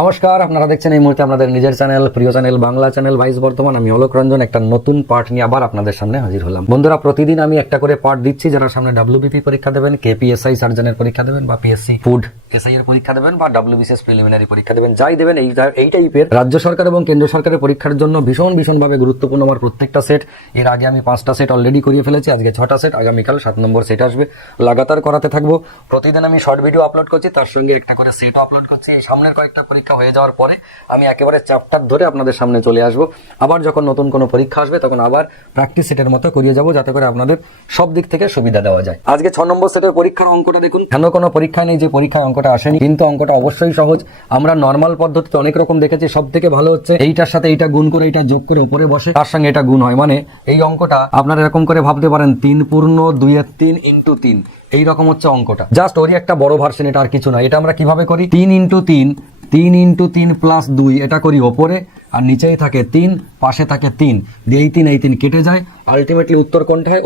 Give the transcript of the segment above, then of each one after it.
নমস্কার, আপনারা দেখছেন এই মুহূর্তে আপনাদের নিজের চ্যানেল, প্রিয় চ্যানেল, বাংলা চ্যানেল ভাইস বর্তমান। আমি অলোক রঞ্জন একটা নতুন পার্ট নিয়ে আবার আপনাদের সামনে হাজির হলাম। বন্ধুরা, প্রতিদিন আমি একটা করে পার্ট দিচ্ছি। যারা সামনে ডাব্লিউবিপি পরীক্ষা দেবেন, কেপিএসআই সার্জনের পরীক্ষা দেবেন, বা পিএসসি ফুড এসআই এর পরীক্ষা দেবেন, বা ডাব্লিউবিসিএস প্রিলিমিনারি পরীক্ষা দেবেন, যাই দেবেন এই টাইপের রাজ্য সরকার এবং কেন্দ্র সরকারের পরীক্ষার জন্য ভীষণভাবে গুরুত্বপূর্ণ আমার প্রত্যেকটা সেট। এর আগে আমি 5টা সেট অলরেডি করিয়ে ফেলেছি, আজকে 6টা সেট, আগামীকাল 7 নম্বর সেট আসবে। লাগাতার করাতে থাকবো। প্রতিদিন আমি শর্ট ভিডিও আপলোড করছি, তার সঙ্গে একটা করে সেটও আপলোড করছি। এই সামনের কয়েকটা পরীক্ষা হয়ে যাওয়ার পরে আমি একেবারে চ্যাপ্টার ধরে আপনাদের সামনে চলে আসবো। আবার যখন নতুন কোনো পরীক্ষা আসবে তখন আবার প্র্যাকটিস সেটের মতো করিয়ে যাবো, যাতে করে আপনাদের সব দিক থেকে সুবিধা দেওয়া যায়। আজকে 6 নম্বর সেটের পরীক্ষার অঙ্কটা দেখুন। কেন কোনো পরীক্ষা নেই যে পরীক্ষায় অঙ্কটা আসেনি, কিন্তু অঙ্কটা অবশ্যই সহজ। আমরা নর্মাল পদ্ধতিতে অনেক রকম দেখেছি, সব থেকে ভালো হচ্ছে এইটার সাথে এইটা গুণ করে এইটা যোগ করে উপরে বসে তার সঙ্গে এটা গুণ হয়। মানে এই অঙ্কটা আপনারা এরকম করে ভাবতে পারেন 3 পূর্ণ 2 এর 3 ইন্টু 3, এইরকম হচ্ছে অঙ্কটা। জাস্ট ওরই একটা বড় ভার্সন, এটা আর কিছু না। এটা আমরা কিভাবে করি, 3 ইন্টু 3, 3 ইন্টু 3 প্লাস 2, এটা করি ওপরে, আর নিচেই থাকে 3, পাশে থাকে 3, এই 3 কেটে যায়। আলটিমেটলি উত্তর কোনটা হয়,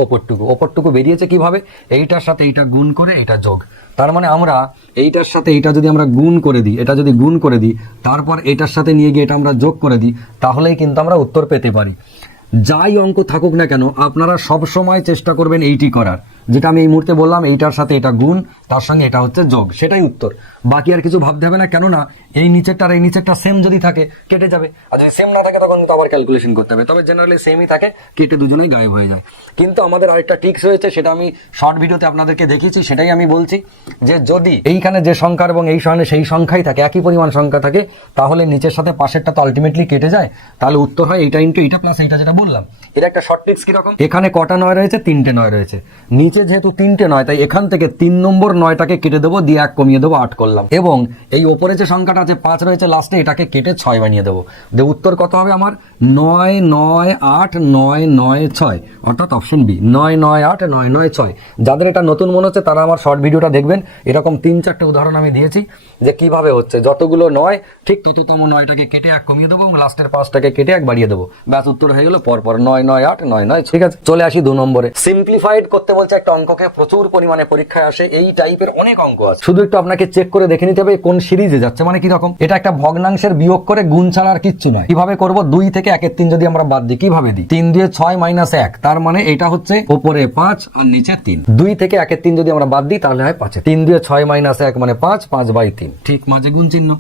ওপরটুকু বেরিয়েছে কিভাবে, এইটার সাথে এইটা গুণ করে এইটা যোগ। তার মানে আমরা এইটার সাথে এইটা যদি আমরা গুণ করে দিই, এটা যদি গুণ করে দিই, তারপর এটার সাথে নিয়ে গিয়ে এটা আমরা যোগ করে দিই, তাহলেই কিন্তু আমরা উত্তর পেতে পারি। যাই অঙ্ক থাকুক না কেন, আপনারা সব সময় চেষ্টা করবেন এইটি করার, যেটা আমি এই মুহূর্তে বললাম, এইটার সাথে এটা গুণ, তার সঙ্গে এটা হচ্ছে যোগ, সেটাই উত্তর। বাকি আর কিছু ভাবতে হবে না। কেননা এই নিচেরটা সেম যদি থাকে কেটে যাবে, আর যদি সেম না থাকে তখন তো আবার ক্যালকুলেশন করতে হবে। তবে জেনারেলি সেমই থাকে, কেটে দুজনেই গায়েব হয়ে যায়। কিন্তু আমাদের আরেকটা ট্রিক্স হয়েছে, সেটা আমি শর্ট ভিডিওতে আপনাদেরকে দেখিয়েছি, সেটাই আমি বলছি, যে যদি এইখানে যে সংখ্যা এবং এই সামনে সেই সংখ্যাই থাকে, একই পরিমাণ সংখ্যা থাকে, তাহলে নিচের সাথে পাশেরটা তো আলটিমেটলি কেটে যায়। তাহলে উত্তর হয় এইটা ইন্টু এইটা প্লাস এইটা, যেটা বললাম। এটা একটা শর্ট ট্রিক্স। কিরকম, এখানে কটা 9 রয়েছে, 3টে 9 রয়েছে। নিচে যেহেতু 3টে 9, তাই এখান থেকে 3 নম্বর 9টাকে কেটে দেবো, দিয়ে 1 কমিয়ে দেবো, 8 করলাম। এবং এই ওপরে যে সংখ্যাটা আছে 5 রয়েছে লাস্টে, এটাকে কেটে 6 বানিয়ে দেবো। উত্তর কত হবে আমার, 9 9 8 9 9 6, অর্থাৎ অপশন বি, 9 9 8 9 9 6। যাদের এটা নতুন মনে হচ্ছে তারা আমার শর্ট ভিডিওটা দেখবেন। এরকম 3-4টে উদাহরণ আমি দিয়েছি যে কিভাবে হচ্ছে। যতগুলো 9 ঠিক তততম 9টাকে কেটে 1 কমিয়ে দেবো, লাস্টের 5টাকে কেটে 1 বাড়িয়ে দেবো, ব্যাস উত্তর হয়ে গেল পরপর 9 9 8 9 9। ঠিক আছে, চলে আসি 2 নম্বরে। সিম্পলিফাইড করতে বলছে একটা অঙ্ককে, প্রচুর পরিমাণে পরীক্ষায় আসে। এই টাইপের অনেক অঙ্ক আছে, শুধু একটু আপনাকে চেক করে দেখে নিতে হবে কোন সিরিজে যাচ্ছে। মানে কি রকম, এটা একটা ভগ্নাংশের বিয়োগ করে গুণ ছাড়া আর কিচ্ছু নয়। কিভাবে করব, 2 থেকে 1 এর 3 যদি আমরা বাদ দিই, কিভাবে দিই, 3 দিয়ে 6 মাইনাস 1, তার মানে এটা হচ্ছে উপরে 5 আর নিচে 3। 2 থেকে 1 এর 3 যদি আমরা বাদ দিই, তাহলে হয় 5। 3 দিয়ে 6 মাইনাস 1 মানে 5, 5/3, ঠিক মাঝে গুণ চিহ্ন।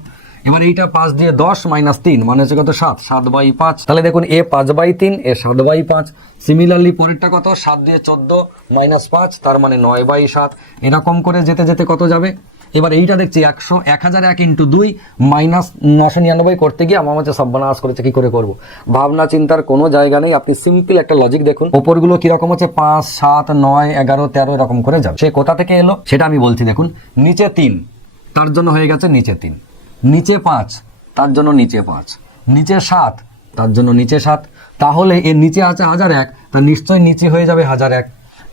এবার এইটা 5 দিয়ে 10 মাইনাস 3 মানে হচ্ছে কত, 7, 7/5। তাহলে দেখুন এ 5/3, এ 7/5। সিমিলারলি পরেরটা কত, 7 দিয়ে 14 মাইনাস 5, তার মানে 9/7। এরকম করে যেতে যেতে কত যাবে। এবার এইটা দেখছি 1001 ইন্টু 2 মাইনাস 999 করতে গিয়ে আমার মধ্যে সর্বনাশ করেছে। কি করে করব, ভাবনা চিন্তার কোনো জায়গা নেই। আপনি সিম্পল একটা লজিক দেখুন, ওপরগুলো কিরকম হচ্ছে, 5 7 9 11 13 এরকম করে যাবে। সে কোথা থেকে এলো সেটা আমি বলছি। দেখুন নিচে 3, তার জন্য হয়ে গেছে নিচে 3, নিচে 5, তার জন্য নিচে 5, নিচে 7, তার জন্য নিচে 7। তাহলে এর নিচে আছে 1001, তার নিশ্চয়ই নিচে হয়ে যাবে 1001।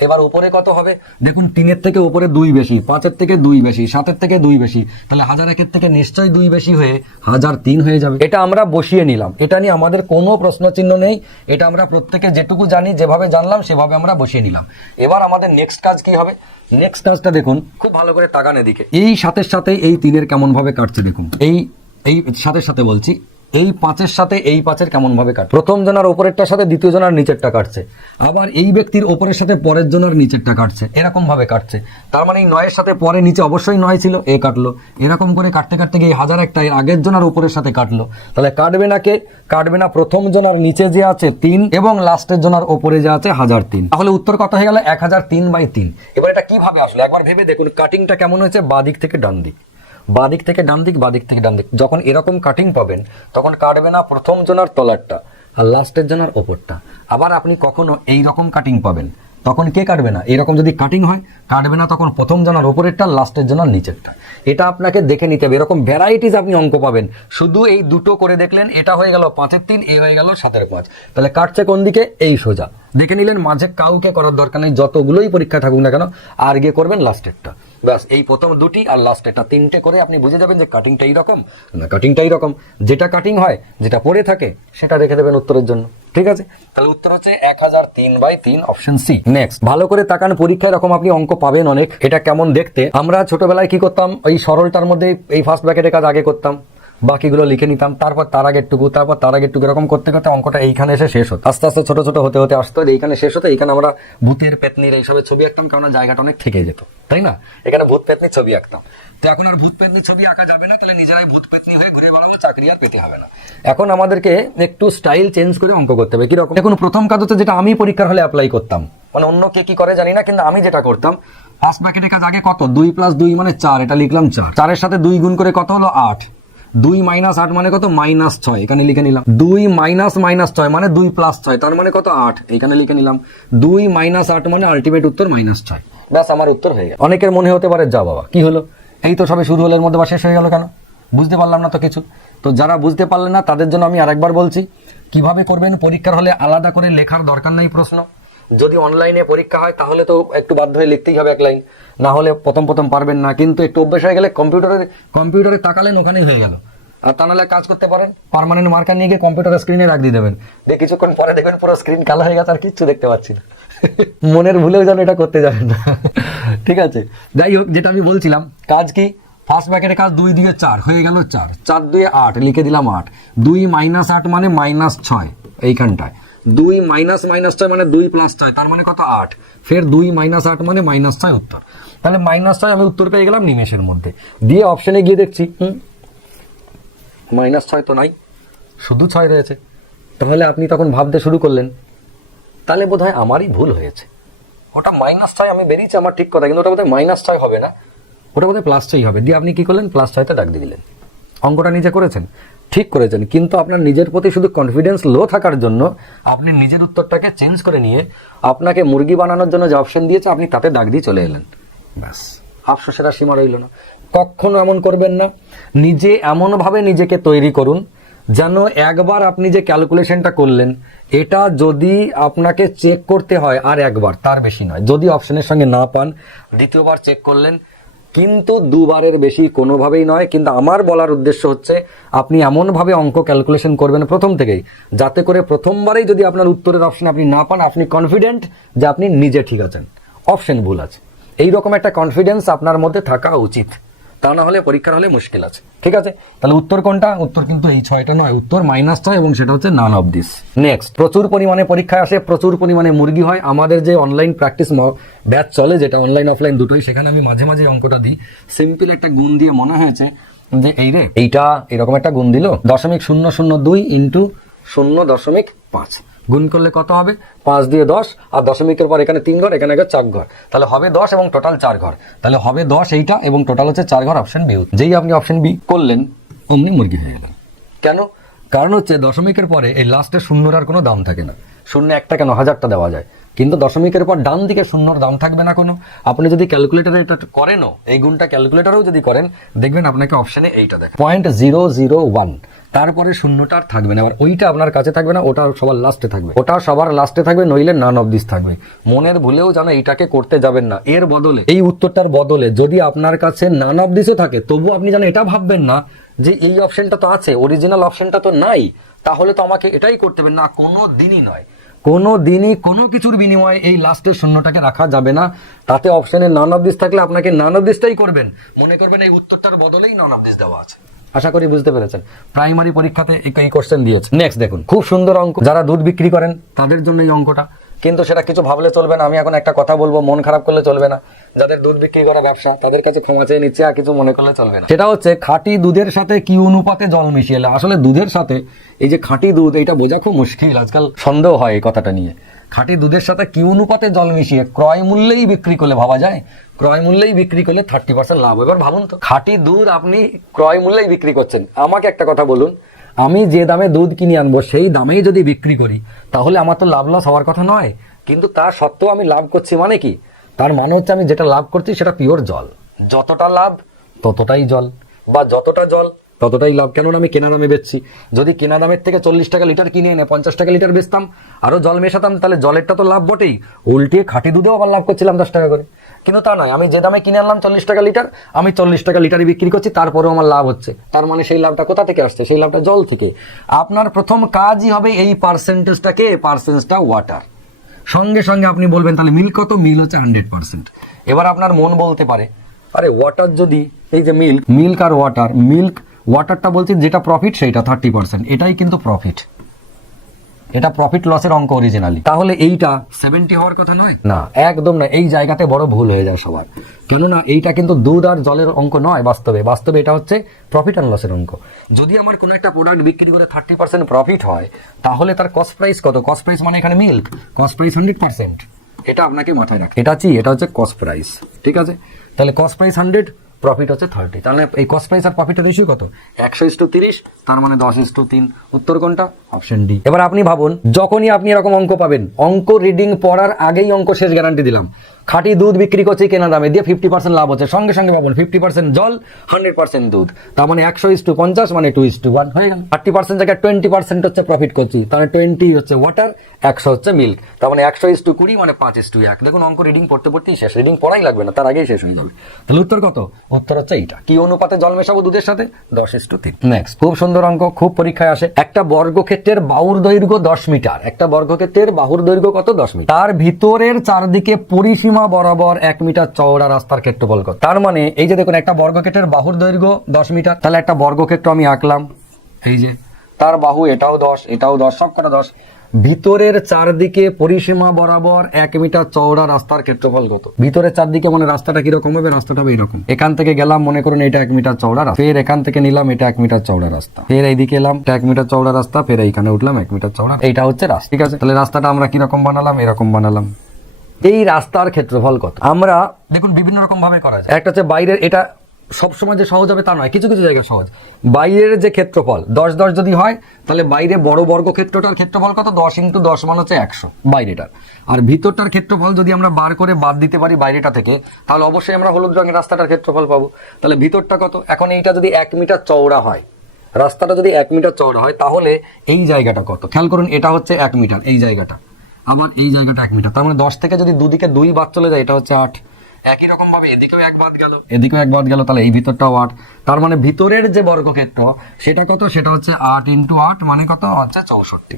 এবার উপরে কত হবে, দেখুন 3-এর থেকে উপরে 2 বেশি, 5-এর থেকে 2 বেশি, 7-এর থেকে 2 বেশি, তাহলে 1001-এর থেকে নিশ্চয়ই 2 বেশি হয়ে 1003 হয়ে যাবে। এটা আমরা বসিয়ে নিলাম, এটা নিয়ে আমাদের কোনো প্রশ্ন চিহ্ন নেই। এটা আমরা প্রত্যেকে যেটুকু জানি, যেভাবে জানলাম সেভাবে আমরা বসিয়ে নিলাম। এবার আমাদের নেক্সট কাজ কি হবে, নেক্সট কাজটা দেখুন খুব ভালো করে তাকান এদিকে। এই সাথে সাথে এই 3-এর কেমন ভাবে কাটছে দেখুন। এই সাথে বলছি, এই 5-এর সাথে এই 5-এর কেমন ভাবে কাটছে। প্রথম জনার উপরেরটার সাথে দ্বিতীয় জনার নিচেরটা কাটছে, আবার এই ব্যক্তির উপরের সাথে পরের জনার নিচেরটা কাটছে, এরকম ভাবে কাটছে। তার মানে এই 9-এর সাথে পরে নিচে অবশ্যই 9 ছিল, এ কাটলো। এরকম করে কাটতে কাটতে গিয়ে 1001টা এর আগের জনার উপরের সাথে কাটলো। তাহলে কাটবে না কে, কাটবে না প্রথম জনার নিচে যে আছে 3 এবং লাস্টের জনার উপরে যে আছে 1003। তাহলে উত্তর কত হয়ে গেল, 1003/3। এবার এটা কিভাবে আসলো একবার ভেবে দেখুন। কাটিংটা কেমন হয়েছে, বাদিক থেকে ডান দিক, বাদিক থেকে ডান দিক, বাদিক থেকে ডান দিক। যখন এরকম কাটিং পাবেন তখন কাটবে না প্রথম জনার তলারটা আর লাস্টের জনার ওপরটা। আবার আপনি কখনো এই রকম কাটিং পাবেন, তখন কে কাটবে না, এরকম যদি কাটিং হয় কাটবে না তখন প্রথম জনার ওপরেরটা, লাস্টের জনার নিচেরটা। এটা আপনাকে দেখে নিতে হবে। এরকম ভ্যারাইটিস আপনি অঙ্ক পাবেন। শুধু এই দুটো করে দেখলেন, এটা হয়ে গেল 5-এর 3, এ হয়ে গেল 7-এর 5। তাহলে কাটছে কোন দিকে, এই সোজা। দেখে নিলেন, মাঝে কাউকে করার দরকার নেই, যতগুলোই পরীক্ষা থাকুক না কেন আর গিয়ে করবেন লাস্টেরটা। ব্যাস এই প্রথম দুটি আর লাস্টেরটা, তিনটে করে আপনি বুঝে যাবেন যে কাটিংটা এইরকম না কাটিংটা এইরকম। যেটা কাটিং হয়, যেটা পড়ে থাকে, সেটা রেখে দেবেন উত্তরের জন্য। ঠিক আছে, তাহলে উত্তর হচ্ছে 1003/3 অপশন সি। নেক্সট, ভালো করে তাকান, পরীক্ষায় এরকম আপনি অঙ্ক পাবেন অনেক। এটা কেমন দেখতে, আমরা ছোটবেলায় কি করতাম, ওই সরলটার মধ্যে এই ফার্স্ট ব্র্যাকেটের কাজ আগে করতাম, বাকিগুলো লিখে নিতাম, তারপর তার আগের টুকু, তারপর তার আগের টুকু, এরকম করতে করতে অঙ্কটা এইখানে এসে শেষ হতো। আস্তে আস্তে ছোট ছোট হতে হতে আসতো, এইখানে শেষ হতো। এইখানে আমরা ভূতের পেতনির এইসবের ছবি আঁকতাম, কারণ জায়গাটা অনেক থেকে যেত, তাই না? এখানে ভূত পেতনির ছবি আঁকতাম। তো এখন আর ভূত পেতনির ছবি আঁকা যাবে না, তাহলে নিজেরাই ভূত পেতনি হয়ে ঘুরে বেড়াবো, চাকরি আর পেতে হবে না। এখন আমাদেরকে একটু স্টাইল চেঞ্জ করে অঙ্ক করতে হবে। কিরকম? এখন প্রথম কাজ হচ্ছে, যেটা আমি পরীক্ষার হলে অ্যাপ্লাই করতাম, মানে অন্য কে কি করে জানি না, কিন্তু আমি যেটা করতাম, ফার্স্ট ব্র্যাকেটের কাজ আগে কত, 2 + 2 মানে 4, এটা লিখলাম 4, 4-এর সাথে 2 গুণ করে কত হলো 8, 2 - 8 মানে কত, -6, এখানে লিখে নিলাম। 2 - -6 মানে 2 + 6, তার মানে কত, 8, এখানে লিখে নিলাম। 2 - 8 মানে আলটিমেট উত্তর -6। ব্যাস, আমার উত্তর হয়ে গেল। অনেকের মনে হতে পারে, যা বাবা কি হলো, এই তো সবে শুরু হলো, এর মধ্যে বা শেষ হয়ে গেল কেন, বুঝতে পারলাম না তো কিছু। তো যারা বুঝতে পারলেন না, তাদের জন্য আমি আরেকবার বলছি, কিভাবে করবেন। পরীক্ষার হলে আলাদা করে লেখার দরকার নাই প্রশ্ন। যদি অনলাইনে পরীক্ষা হয়, তাহলে তো একটু বাধ্য হয়ে লিখতেই হবে এক লাইন, না হলে প্রথম প্রথম পারবেন না। কিন্তু একটু অভ্যাস হয়ে গেলে কম্পিউটারে তাকালেন, ওখানেই হয়ে গেল। আর তা নাহলে কাজ করতে পারেন, পার্মানেন্ট মার্কার নিয়ে গিয়ে কম্পিউটার স্ক্রিনে রাখ দিয়ে দেবেন, দিয়ে কিছুক্ষণ পরে দেখবেন পুরো স্ক্রিন কালো হয়ে গেছে, আর কিচ্ছু দেখতে পাচ্ছি না। মনের ভুলেও যেন এটা করতে যাবেন না। ঠিক আছে, যাই হোক, যেটা আমি বলছিলাম, কাজ কি, ফার্স্ট ব্র্যাকেটের কাজ 2 দিয়ে 4 হয়ে গেল, 4, 4 2 8 লিখে দিলাম 8, 2 - 8 মানে -6, এইখানটায় 2 - -6 মানে 2 + 6, তার মানে কত, 8, ফের 2 - 8 মানে -6 উত্তর। তাহলে -6 আমি উত্তর পেয়ে গেলাম নিমেষের মধ্যে। দিয়ে অপশনে গিয়ে দেখছি -6 তো নাই, শুধু 6 রয়েছে। তাহলে আপনি তখন ভাবতে শুরু করলেন, তাহলে বোধহয় আমারই ভুল হয়েছে, ওটা -6 আমি বেরিয়েছে, আমার ঠিক কথা, কিন্তু ওটা বোধহয় -6 হবে না, ওটা বোধহয় +6 হবে। দিয়ে আপনি কি করলেন, +6তে দাগ দিয়ে দিলেন। অঙ্কটা নিজে করেছেন, ঠিক করেছেন, কিন্তু আপনার নিজের প্রতি শুধু কনফিডেন্স লো থাকার জন্য আপনি নিজের উত্তরটাকে চেঞ্জ করে নিয়ে আপনাকে মুরগি বানানোর জন্য যে অপশন দিয়েছে, আপনি তাতে দাগ দিয়ে চলে এলেন। ব্যাস, আফসোসের আর সীমা রইল না। কখনো এমন করবেন না। নিজে এমনভাবে নিজেকে তৈরি করুন যেন একবার আপনি যে ক্যালকুলেশনটা করলেন, এটা যদি আপনাকে চেক করতে হয় আর একবার, তার বেশি নয়। যদি অপশনের সঙ্গে না পান, দ্বিতীয়বার চেক করলেন, কিন্তু দুবারের বেশি কোনোভাবেই নয়। কিন্তু আমার বলার উদ্দেশ্য হচ্ছে, আপনি এমনভাবে অঙ্ক ক্যালকুলেশন করবেন প্রথম থেকেই, যাতে করে প্রথমবারেই যদি আপনার উত্তরের অপশন আপনি না পান, আপনি কনফিডেন্ট যে আপনি নিজে ঠিক আছেন, অপশন ভুল আছে। এইরকম একটা কনফিডেন্স আপনার মধ্যে থাকা উচিত, তা না হলে পরীক্ষার হলে মুশকিল আছে। ঠিক আছে, তাহলে উত্তর কোনটা? উত্তর কিন্তু এই 6টা নয়, উত্তর -6, এবং সেটা হচ্ছে নান অফ দিস। নেক্সট, প্রচুর পরিমাণে পরীক্ষায় আসে, প্রচুর পরিমাণে মুরগি হয়। আমাদের যে অনলাইন প্র্যাকটিস ব্যাচ চলে, যেটা অনলাইন অফলাইন দুটোই, সেখানে আমি মাঝে মাঝে অঙ্কটা দিই। সিম্পল একটা গুণ দিয়ে মনে হয়েছে যে এইটা এরকম একটা গুণ দিল, 0.002 ইন্টু 0.5 গুণ করলে কত হবে, 5 দিয়ে 10, আর দশমিকের পর এখানে 3 ঘর, এখানে 4 ঘর, তাহলে হবে 10 এবং টোটাল 4 ঘর, তাহলে হবে 10 এইটা, এবং টোটাল হচ্ছে 4 ঘর, অপশন বি। যেই আপনি অপশন বি করলেন, অমনি মুরগি হয়ে গেলেন। কেন? কারণ হচ্ছে দশমিকের পরে এই লাস্টে শূন্যর আর কোনো দাম থাকে না। শূন্য একটা কেন, 1000টা দেওয়া যায়, কিন্তু দশমিকের পর ডান দিকে শূন্যর দাম থাকবে না কোনো। আপনি যদি ক্যালকুলেটারে এটা করেনও, এই গুণটা ক্যালকুলেটারেও যদি করেন, দেখবেন আপনাকে অপশনে এইটা দেখে 0.001, তারপরে শূন্যটা আর থাকবে না। আবার ওইটা আপনার কাছে থাকবে না, ওটা সবার লাস্টে থাকবে, ওটা সবার লাস্টে থাকবে, নইলে নান অফ দিস থাকবে। মনের ভুলেও যেন এইটাকে করতে যাবেন না। এর বদলে, এই উত্তরটার বদলে যদি আপনার কাছে নান অফ দিসও থাকে, তবু আপনি যেন এটা ভাববেন না যে এই অপশনটা তো আছে, অরিজিনাল অপশনটা তো নাই, তাহলে তো আমাকে এটাই করতে হবে না। কোনো দিনই নয়, কোনো দিনই কোনো কিছুর বিনিময়ে এই লাস্টের শূন্যটাকে রাখা যাবে না। তাতে অপশনে নান অফ দিস থাকলে আপনাকে নান অফ দিসটাই করবেন, মনে করবেন এই উত্তরটার বদলেই নান অফ দিস দেওয়া আছে। আশা করি বুঝতে পেরেছেন। প্রাইমারি পরীক্ষাতে এই কোশ্চেন দিয়েছে। নেক্সট দেখুন, খুব সুন্দর অঙ্ক। যারা দুধ বিক্রি করেন তাদের জন্য এই অঙ্কটা, কিন্তু সেটা কিছু ভাবলে চলবে না। আমি এখন একটা কথা বলবো, মন খারাপ করলে চলবে না। যাদের দুধ বিক্রি করা ব্যবসা, তাদের কাছে ক্ষমা চেয়ে নিচ্ছে, আর কিছু মনে করলে চলবে না। সেটা হচ্ছে, খাঁটি দুধের সাথে কি অনুপাতে জল মিশিয়ে। আসলে দুধের সাথে এই যে খাঁটি দুধ, এটা বোঝা খুব মুশকিল, আজকাল সন্দেহ হয় এই কথাটা নিয়ে। খাঁটি দুধের সাথে কি অনুপাতে জল মিশিয়ে ক্রয় মূল্যেই বিক্রি করলে, ভাবা যায়? ক্রয় মূল্যেই বিক্রি করলে 30% লাভ। এবার ভাবুন তো, খাঁটি দুধ আপনি ক্রয় মূল্যেই বিক্রি করছেন। আমাকে একটা কথা বলুন, আমি যে দামে দুধ কিনে আনবো সেই দামেই যদি বিক্রি করি, তাহলে আমার তো লাভ লস হওয়ার কথা নয়। কিন্তু তা সত্ত্বেও আমি লাভ করছি, মানে কি? তার মানে হচ্ছে আমি যেটা লাভ করছি সেটা পিওর জল। যতটা লাভ ততটাই জল, বা যতটা জল ততটাই লাভ। কেননা আমি কেনা দামে বেচছি। যদি কেনা দামের থেকে 40 টাকা লিটার কিনে এনে 50 টাকা লিটার বেচতাম, আরো জল মেশাতাম, তাহলে জলেরটা তো লাভ বটেই, উল্টিয়ে খাঁটি দুধেও আবার লাভ করছিলাম 10 টাকা করে। কিন্তু তা নয়, আমি যে দামে কিনে আনলাম 40 টাকা লিটার, আমি 40 টাকা লিটারই বিক্রি করছি, তারপরেও আমার লাভ হচ্ছে। তার মানে সেই লাভটা কোথা থেকে আসছে? সেই লাভটা জল থেকে। আপনার প্রথম কাজই হবে এই পার্সেন্টেজটা ওয়াটার। সঙ্গে সঙ্গে আপনি বলবেন তাহলে মিল্ক কত? মিল্ক হচ্ছে 100%। এবার আপনার মন বলতে পারে, আরে ওয়াটার যদি, এই যে মিল্ক আর ওয়াটারটা বলছি যেটা প্রফিট সেইটা 30%, এটাই কিন্তু প্রফিট, এটা প্রফিট লসের অঙ্ক অরিজিনালি। তাহলে এইটা 70 হওয়ার কথা নয় না, একদম না। এই জায়গাতে বড় ভুল হয়ে যায় সবার। কেননা এইটা কিন্তু দুধ আর জলের অঙ্ক নয়, বাস্তবে এটা হচ্ছে প্রফিট আর লসের অঙ্ক। যদি আমার কোনো একটা প্রোডাক্ট বিক্রি করে 30% প্রফিট হয়, তাহলে তার কস্ট প্রাইস কত? কস্ট প্রাইস মানে এখানে মিল্ক, কস্ট প্রাইস 100%। এটা আপনাকে মাথায় রাখতে, এটা হচ্ছে কস্ট প্রাইস, ঠিক আছে? তাহলে কস্ট প্রাইস 100, প্রফিট হচ্ছে 30। তাহলে এই কস্ট প্রাইস আর প্রফিটের রেশিও কত? 100:30, তার মানে 10:3। উত্তর কোনটা? Option D. এবার আপনি ভাবুন, যখনই আপনি এরকম অঙ্ক পাবেন, অঙ্ক রিডিং পড়ার আগেই অঙ্ক শেষ, গ্যারান্টি দিলাম। খাঁটি দুধ বিক্রি করছি কেনা দামে, দিয়ে 50% লাভ হচ্ছে, সঙ্গে সঙ্গে ভাবুন 50% জল, 100% দুধ, তার মানে 100:50, মানে 2:1 হয়ে গেল। 30% জায়গায় 20% হচ্ছে প্রফিট করছি, তাহলে 20 হচ্ছে ওয়াটার, 100 হচ্ছে মিল্ক, তার মানে 100:20, মানে 5:1। দেখুন অঙ্ক রিডিং পড়তেই শেষ, রিডিং পড়াই লাগবে না, তার আগেই শেষ হয়ে যাবে। তাহলে উত্তর কত? উত্তর হচ্ছে এইটা। কি অনুপাতে জল মেশাবো দুধের সাথে? 10:3। নেক্সট, খুব সুন্দর অঙ্ক, খুব পরীক্ষায় আসে। একটা বর্গক্ষেত্রের বাহুর দৈর্ঘ্য 10 মিটার, একটা বর্গক্ষেত্রের বাহুর দৈর্ঘ্য কত? 10 মিটার। তার ভিতরের চারদিকে পরিসীমা বরাবর 1 মিটার চওড়া রাস্তার ক্ষেত্রফল কত? তার মানে এই যে দেখুন, একটা বর্গক্ষেত্রের বাহুর দৈর্ঘ্য 10 মিটার, তাহলে একটা বর্গক্ষেত্র আমি আঁকলাম, এই যে তার বাহু এটাও 10, এটাও 10, সবকটা 10। ভিতরের চারদিকে পরিসীমা বরাবর 1 মিটার চওড়া রাস্তার ক্ষেত্রফল কত? ভিতরের চারদিকে মানে রাস্তাটা কিরকম হবে? রাস্তাটা হবে এরকম। এখান থেকে গেলাম, মনে করুন এটা 1 মিটার চওড়া রাস্তা, ফের এখান থেকে নিলাম, এটা 1 মিটার চওড়া রাস্তা, ফের এইদিকে এলাম, এটা 1 মিটার চওড়া রাস্তা, ফের এইখানে উঠলাম 1 মিটার চওড়া, এইটা হচ্ছে রাস্তা, ঠিক আছে? তাহলে রাস্তাটা আমরা কিরকম বানালাম? এরকম বানালাম। এই রাস্তার ক্ষেত্রফল কত? আমরা দেখুন বিভিন্ন রকম ভাবে করা যায়। একটা হচ্ছে বাইরের, এটা সবসময় যে সহজ হবে তা নয়, কিছু কিছু জায়গায় সহজ। বাইরের যে ক্ষেত্রফল 10 যদি হয়, তাহলে বাইরে বড় বর্গক্ষেত্রটার ক্ষেত্রফল কত? 10 × 10 মানে হচ্ছে 100 বাইরেটার। আর ভিতরটার ক্ষেত্রফল যদি আমরা বার করে বাদ দিতে পারি বাইরেটা থেকে, তাহলে অবশ্যই আমরা হলুদ রঙের রাস্তাটার ক্ষেত্রফল পাবো। তাহলে ভিতরটা কত? এখন এইটা যদি 1 মিটার চওড়া হয়, রাস্তাটা যদি 1 মিটার চওড়া হয়, তাহলে এই জায়গাটা কত? খেয়াল করুন, এটা হচ্ছে 1 মিটার, এই জায়গাটা, আবার এই জায়গাটা 1 মিটার, তার মানে 10 থেকে যদি দুদিকে 2 বাদ চলে যায়, এটা হচ্ছে 8। একই রকম ভাবে এদিকেও 1 বাদ গেল, এদিকেও 1 বাদ গেল, তাহলে এই ভিতরটাও 8। তার মানে ভিতরের যে বর্গক্ষেত্র সেটা কত? সেটা হচ্ছে 8 × 8, মানে কত? হচ্ছে 64।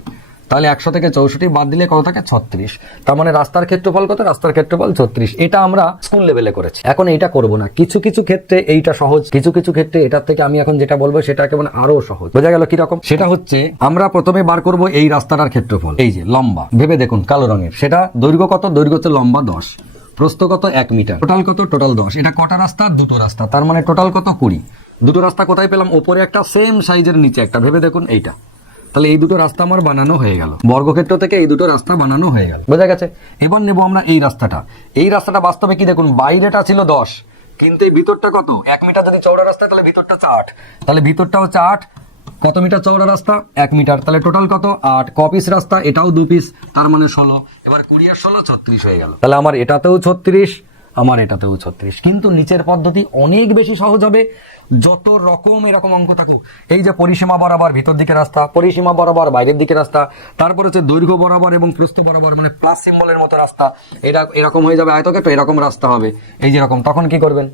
তাহলে 100 থেকে 64 বাদ দিলে কত থাকে? 36। তার মানে রাস্তার ক্ষেত্রফল কত? রাস্তার ক্ষেত্রফল 36। এটা আমরা স্কুল লেভেলে করেছি, এখন এইটা করব না। কিছু কিছু ক্ষেত্রে এইটা সহজ, কিছু কিছু ক্ষেত্রে এটার থেকে আমি এখন যেটা বলবো সেটা কেমন আরো সহজ। বোঝা গেল কিরকম? সেটা হচ্ছে আমরা প্রথমে বার করব এই রাস্তাটার ক্ষেত্রফল, এই যে লম্বা, ভেবে দেখুন কালো রঙের, সেটা দৈর্ঘ্য কত? দৈর্ঘ্য হচ্ছে লম্বা 10, প্রস্থ কত? 1 মিটার, টোটাল কত? টোটাল 10। এটা কটা রাস্তা? 2টো রাস্তা, তার মানে টোটাল কত? 20। 2টো রাস্তা কোথায় পেলাম? উপরে একটা, সেম সাইজের নিচে একটা, ভেবে দেখুন এইটা। তাহলে এই 2টো রাস্তা আমার বানানো হয়ে গেল, বর্গক্ষেত্র থেকে এই 2টো রাস্তা বানানো হয়ে গেল। বোঝা গেছে? এবার নেব আমরা এই রাস্তাটা। এই রাস্তাটা বাস্তবে কি দেখুন, বাইরেটা ছিল 10, কিন্তু এই ভিতরটা কত? 1 মিটার যদি চওড়া রাস্তা, তাহলে ভিতরটা হচ্ছে 8, তাহলে ভিতরটা হচ্ছে 8। কত মিটার চওড়া রাস্তা? 1 মিটার, তাহলে টোটাল কত? 8। ক পিস রাস্তা? এটাও 2 পিস, তার মানে 16। এবার 20 আর 16 36 হয়ে গেল। তাহলে আমার এটাতেও 36, আমার এটাতেও 36। কিন্তু নিচের পদ্ধতি অনেক বেশি সহজ হবে। যত রকম এরকম অঙ্ক থাকুক, এই যে পরিসীমা বরাবর ভিতর দিকে রাস্তা, পরিসীমা বরাবর বাইরের দিকে রাস্তা, তারপর হচ্ছে দৈর্ঘ্য বরাবর এবং প্রস্থ বরাবর, মানে প্লাস সিম্বলের মতো রাস্তা, এটা এরকম হয়ে যাবে আয়তক্ষেত্র, এরকম রাস্তা হবে এই যেরকম। তখন কি করবেন?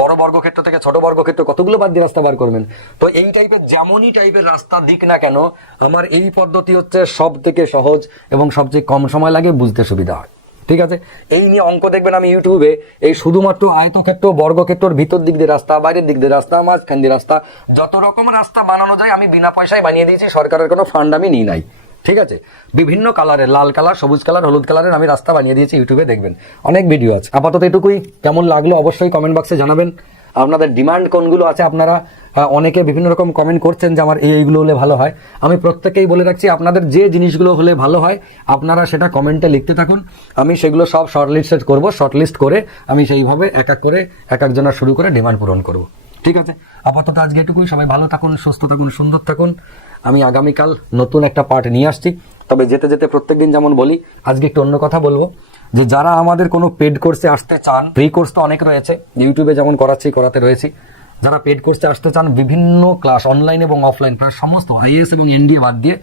বড় বর্গক্ষেত্র থেকে ছোট বর্গক্ষেত্র কতগুলো বাদ দিয়ে রাস্তা বার করবেন। তো এই টাইপের যেমনই টাইপের রাস্তা দিক না কেন, আমার এই পদ্ধতি হচ্ছে সব থেকে সহজ এবং সবচেয়ে কম সময় লাগে, বুঝতে সুবিধা হয়। ঠিক আছে? এই নিয়ে অঙ্ক দেখবেন আমি ইউটিউবে, এই শুধুমাত্র আয়তক্ষেত্র, বর্গক্ষেত্রের ভিতর দিক দিয়ে রাস্তা, বাইরের দিক দিয়ে রাস্তা, মাঝখান দিয়ে রাস্তা, যত রকম রাস্তা বানানো যায় আমি বিনা পয়সায় বানিয়ে দিয়েছি, সরকারের কোনো ফান্ড আমি নিই নাই। ঠিক আছে? বিভিন্ন কালারের, লাল কালার, সবুজ কালার, হলুদ কালারের আমি রাস্তা বানিয়ে দিয়েছি, ইউটিউবে দেখবেন, অনেক ভিডিও আছে। আপাতত এটুকুই। কেমন লাগলো অবশ্যই কমেন্ট বক্সে জানাবেন। আপনাদের ডিমান্ড কোনগুলো আছে, আপনারা অনেকে বিভিন্ন রকম কমেন্ট করছেন যে আমার এইগুলো হলে ভালো হয়। আমি প্রত্যেকেই বলে রাখছি, আপনাদের যে জিনিসগুলো হলে ভালো হয় আপনারা সেটা কমেন্টে লিখতে থাকুন, আমি সেগুলো সব শর্টলিস্ট করব। শর্টলিস্ট করে আমি সেইভাবে এক এক করে এক একজনের শুরু করে ডিমান্ড পূরণ করব। ঠিক আছে? আপাতত আজকে এটুকুই। সবাই ভালো থাকুন, সুস্থ থাকুন, সুন্দর থাকুন। আমি আগামীকাল নতুন একটা পার্ট নিয়ে আসছি। তবে যেতে যেতে প্রত্যেকদিন যেমন বলি, আজকে একটু অন্য কথা বলবো, যে যারা আমাদের কোনো পেড কোর্সে আসতে চান, ফ্রি কোর্স তো অনেক রয়েছে, ইউটিউবে যেমন করাতে রয়েছি, যারা পেড কোর্সে আসতে চান, বিভিন্ন ক্লাস অনলাইন এবং অফলাইন প্রায় সমস্ত আইএএস এবং এনডিএ বাদ দিয়ে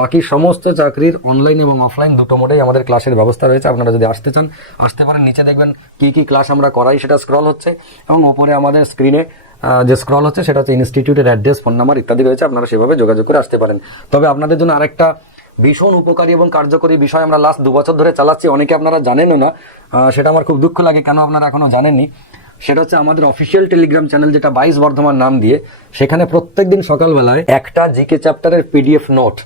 বাকি সমস্ত চাকরির অনলাইন এবং অফলাইন দুটো মোডেই আমাদের ক্লাসের ব্যবস্থা রয়েছে। আপনারা যদি আসতে চান আসতে পারেন। নিচে দেখবেন কি কি ক্লাস আমরা করাই সেটা স্ক্রল হচ্ছে, এবং ওপরে আমাদের স্ক্রিনে যে স্ক্রল হচ্ছে সেটা হচ্ছে ইনস্টিটিউটের অ্যাড্রেস, ফোন নাম্বার ইত্যাদি রয়েছে। আপনারা সেভাবে যোগাযোগ করে আসতে পারেন। তবে আপনাদের জন্য আরেকটা ভীষণ উপকারী এবং কার্যকরী বিষয় আমরা লাস্ট 2 বছর ধরে চালাচ্ছি, অনেকে আপনারা জানেনও না, সেটা আমার খুব দুঃখ লাগে কেন আপনারা এখনো জানেননি। সেটা হচ্ছে আমাদের অফিসিয়াল টেলিগ্রাম চ্যানেল, যেটা 22 বর্ধমান নাম দিয়ে, সেখানে প্রত্যেকদিন সকালবেলায় একটা জিকে চ্যাপ্টারের পিডিএফ নোট,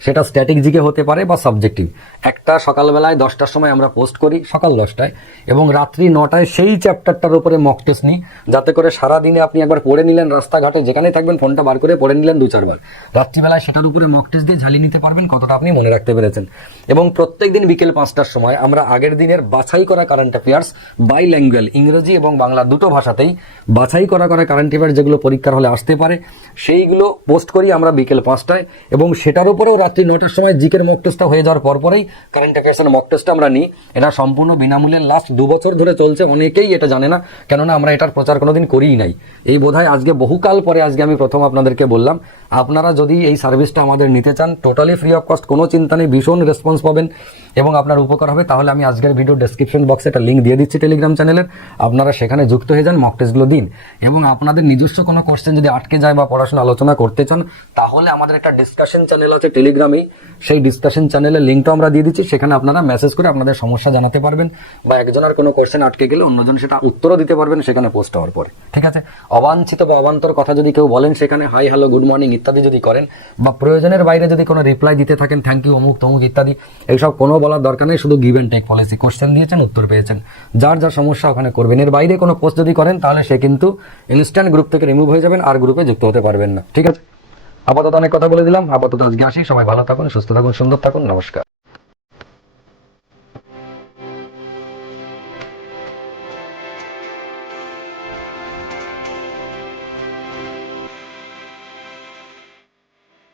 সেটা স্ট্যাটিক জিকে হতে পারে বা সাবজেক্টিভ, একটা সকালবেলায় 10টার সময় আমরা পোস্ট করি, সকাল 10টায়, এবং রাত্রি 9টায় সেই চ্যাপ্টারটার উপরে মক টেস্ট নিই, যাতে করে সারাদিনে আপনি একবার পড়ে নিলেন, রাস্তাঘাটে যেখানেই থাকবেন ফোনটা বার করে পড়ে নিলেন 2-4 বার, রাত্রিবেলায় সেটার উপরে মক টেস্ট দিয়ে ঝালিয়ে নিতে পারবেন কতটা আপনি মনে রাখতে পেরেছেন। এবং প্রত্যেকদিন বিকেল 5টার সময় আমরা আগের দিনের বাছাই করা কারেন্ট অ্যাফেয়ার্স বাইল্যাঙ্গুয়াল, ইংরেজি এবং বাংলা দুটো ভাষাতেই বাছাই করা কারেন্ট অ্যাফেয়ার্স যেগুলো পরীক্ষার হলে আসতে পারে সেইগুলো পোস্ট করি আমরা বিকেল 5টায়, এবং সেটার উপরেও রাত্রি 9টার সময় জিকের মক টেস্টটা হয়ে যাওয়ার পরেই কারেন্ট অ্যাফেয়ার্সের মক টেস্টটা আমরা নিই। এটা সম্পূর্ণ বিনামূল্যে লাস্ট 2 বছর ধরে চলছে। অনেকেই এটা জানে না, কেননা আমরা এটার প্রচার কোনোদিন করিই নাই। এই বোধহয় আজকে বহুকাল পরে আজকে আমি প্রথম আপনাদেরকে বললাম। আপনারা যদি এই সার্ভিসটা আমাদের নিতে চান, টোটালি ফ্রি অফ কস্ট, কোনো চিন্তা নেই, ভীষণ রেসপন্স পাবেন এবং আপনার উপকার হবে। তাহলে আমি আজকের ভিডিও ডেসক্রিপশন বক্সে একটা লিঙ্ক দিয়ে দিচ্ছি টেলিগ্রাম চ্যানেলের, আপনারা সেখানে যুক্ত হয়ে যান, মক টেস্টগুলো দিন। এবং আপনাদের নিজস্ব কোনো কোশ্চেন যদি আটকে যায় বা পড়াশোনা আলোচনা করতে চান, তাহলে আমাদের একটা ডিসকাশন চ্যানেল আছে টেলিগ্রামেই, সেই ডিসকাশন চ্যানেলের লিঙ্কটা আমরা দিয়ে দিচ্ছি। সেখানে আপনারা মেসেজ করে আপনাদের সমস্যা জানাতে পারবেন, বা একজনের কোনো কোশ্চেন আটকে গেলে অন্যজন সেটা উত্তরও দিতে পারবেন সেখানে পোস্ট হওয়ার পরে। ঠিক আছে? অবাঞ্ছিত বা অবান্তর কথা যদি কেউ বলেন, সেখানে হাই হ্যালো গুড মর্নিং ইত্যাদি যদি করেন, বা প্রয়োজনের বাইরে যদি কোনো রিপ্লাই দিতে থাকেন, থ্যাংক ইউ অমুক তমুক ইত্যাদি, এইসব কোনো বলার দরকার নেই। শুধু give and take policy, question দিয়েছেন উত্তর পেয়েছেন, যার যা সমস্যা ওখানে করবেন। এর বাইরে কোনো পোস্ট যদি করেন তাহলে সে কিন্তু ইনস্ট্যান্ট গ্রুপ থেকে রিমুভ হয়ে যাবেন, আর গ্রুপে যুক্ত হতে পারবেন না। ঠিক আছে? আপাতত অনেক কথা বলে দিলাম, আপাতত আজকে আসি। সবাই ভালো থাকুন, সুস্থ থাকুন, সুন্দর থাকুন। নমস্কার।